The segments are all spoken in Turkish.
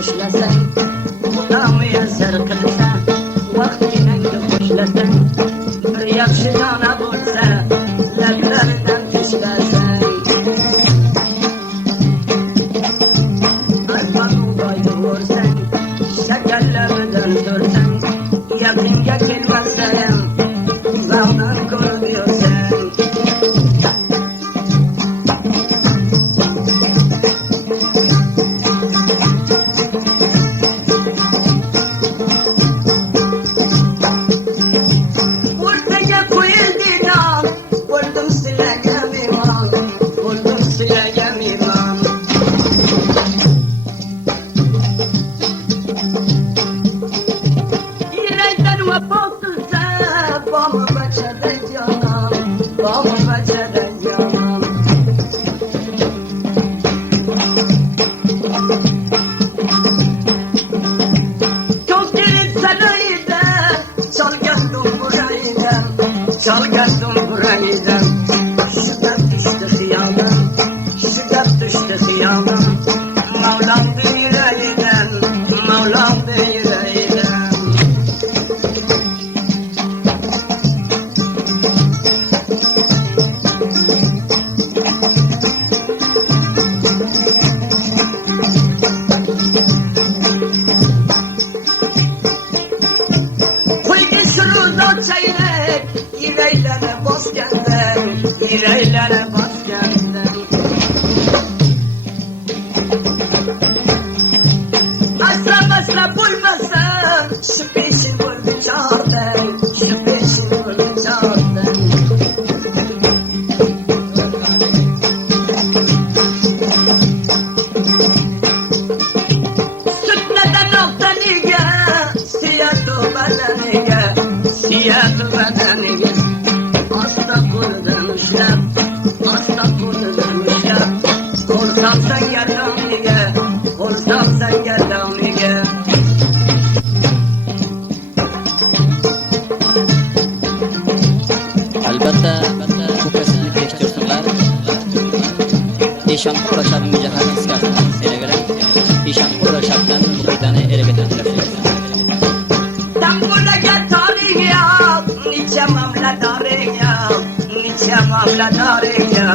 xo'shlasang, Xudo muyassar qilsa, vaqtingni xo'shlasang, bir yaxshi dona bo'lsa, lablaridan tishlasang. Armon ubayni o'rsang, shakarlaridan so'rsang, yaqinga kelmasa ham, uzaqdan ko'rib yursang. Çalgasın burayıdan, şıdak düştü hıyalım, şıdak düştü hıyalım. Mevlamdı yüreğinden, Mevlamdı yüreğinden. Koydu şunu çeyrek, yüreğlere bas gelden, yüreğlere bas gelden. Asla basla bulmasın, şu peşin vurdu çağırdan, şu peşin vurdu çağırdan. Sütneden altaniga, siyatu badaniga, siyatu badaniga. Hasta kurdan uşlap, hasta kurdan uşlap. Korksam sen gel amiga, korksam sen gel amiga. Albatta ko'pasini tekshirsinlar. Eshonqul Rashad Mujahid iskarsin. Sene göre Eshonqul Rashaddan muhitani eregetan tilashlayman. Tambulaga taring ya, nice mamladaring ya, nice mamladaring ya.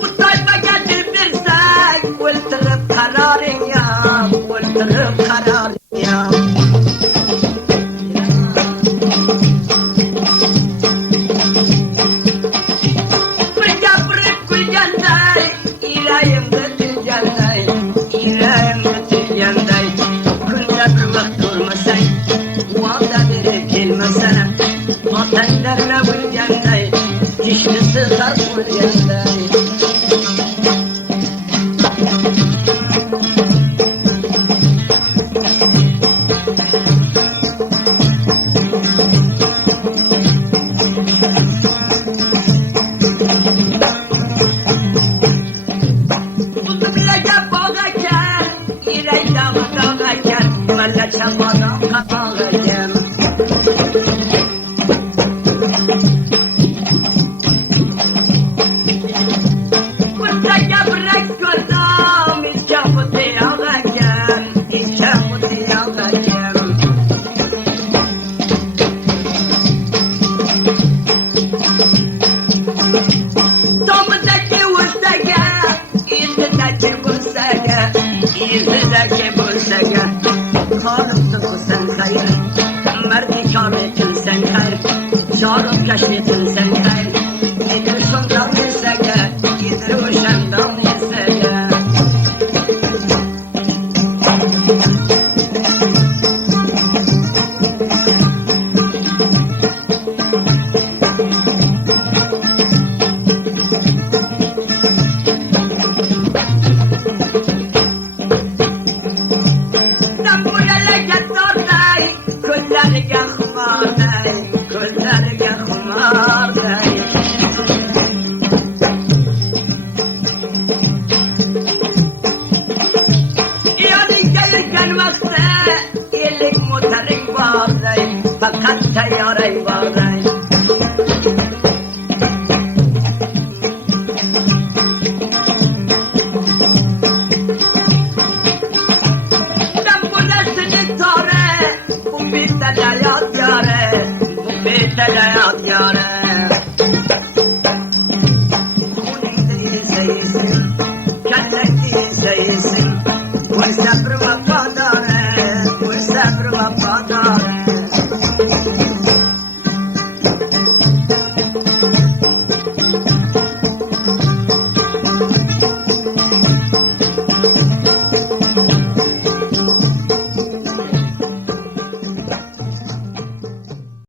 Bu tayfaga dilbirsang, o'ltirib qararing ya, o'ltirib qararing ya. Bir gapirib kulganday, yüreğimde tilganday, yüreğimde tilganday. Kunda bir vaqt durmasang, vaqtda beri kelmasana. Otanglarla bo'lganday, tishlisi xas bo'lganday. Uzumlaga bog' ekan, yurakda dog' ekan, malla chamadon qapoq ekan. Burada gaprak ko'rdim, iskabuti yog' ekan, iskabuti yog' ekan. Tomidagi o'rtaga, yuzidagi bo'lsaga, yuzidagi bo'lsaga. Qo'limni qilsang xayr, mardikor etilsang xayr, jorim kashf etilsang xayr. Yedir shundoq desaga, yedir o'shandoq desaga. Tambulaga torday, ko'zlariga xumorday, ko'zlariga xumorday. Yoningga yurgan vaqtda, ellik motoring borday, faqat tayyoring borday.